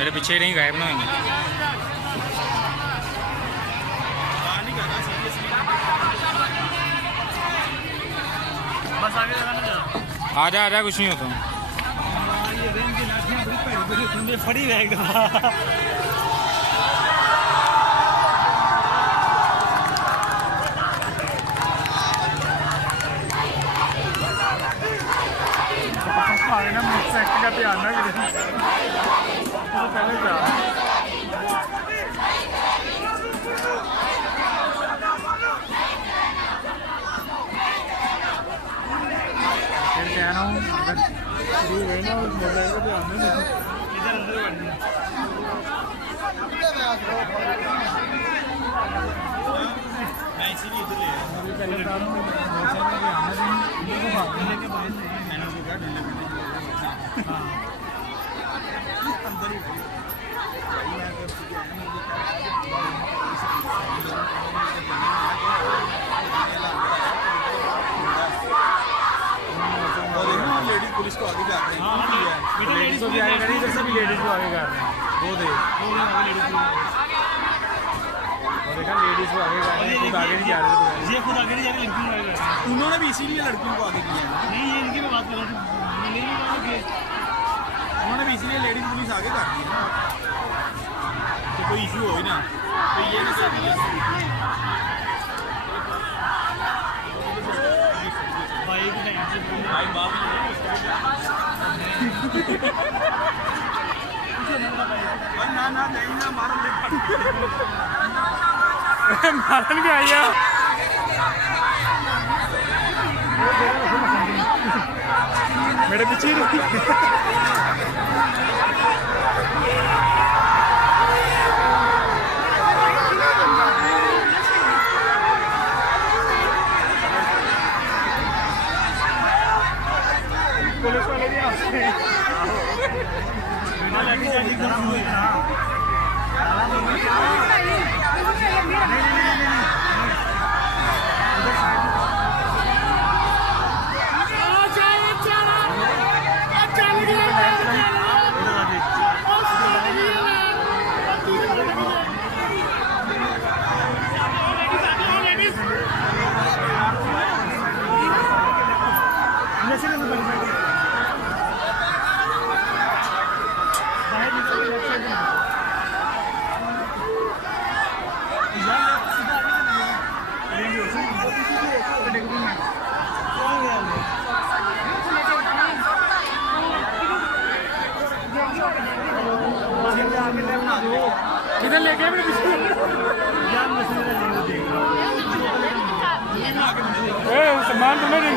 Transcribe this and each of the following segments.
मेरे पीछे ही नहीं गायब ना होंगे। आजा कुछ नहीं होता। फड़ी रहेगा। मोटरसाइकिल का ध्यान ना करें पहले क्या कह रहा हूँ अगर रहना मोबाइल का ध्यान नहीं इधर अंदर मैं इसीलिए इधर ले पहले बता रहा हूँ अंदर ही लेडीज पुलिस को आगे कर रहे हैं। लेडीज को भी आगे कर रही है, इधर से भी लेडीज को आगे कर रहे हैं। वो देखा लेडीज को आगे कर रहे हैं, खुद आगे नहीं जा रहे थे। ये खुद आगे नहीं जा रहे, लड़कियों को आगे कर रहे हैं। उन्होंने भी इसीलिए लड़कियों को आगे किया है। नहीं ये इनकी मैं बात कर रहा हूँ, उन्होंने भी इसीलिए लेडीज पुलिस आगे कर दी है ना, तो कोई इशू हो ना तो ये ना कर भाई बाप ना नहीं ना मारन भी आई है। मेरे पीछे पुलिस वाले भी आते हैं। किधर लेके मेरे पीछे सामान तो नहीं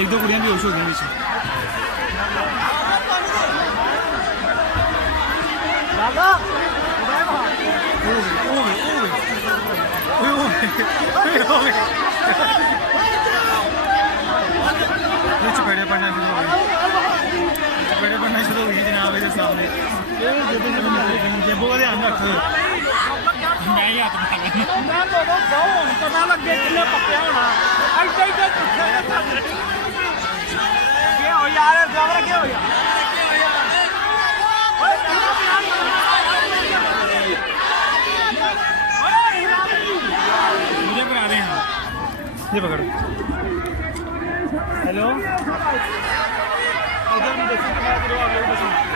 एक दो कुड़ियाँ भी होश हो गई पीछे। चपेड़े पड़ना शुरू हो गई, चपेड़े पड़ना शुरू हो गई जनाब मेरे सामने। जेबों का ध्यान रख, मैं ही हाथ पता लगे कितने पक्के होना यार ड्राइवर क्या हो यार ये पकड़ हेलो इधर भी देखो क्या करो आप लोग बस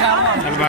चल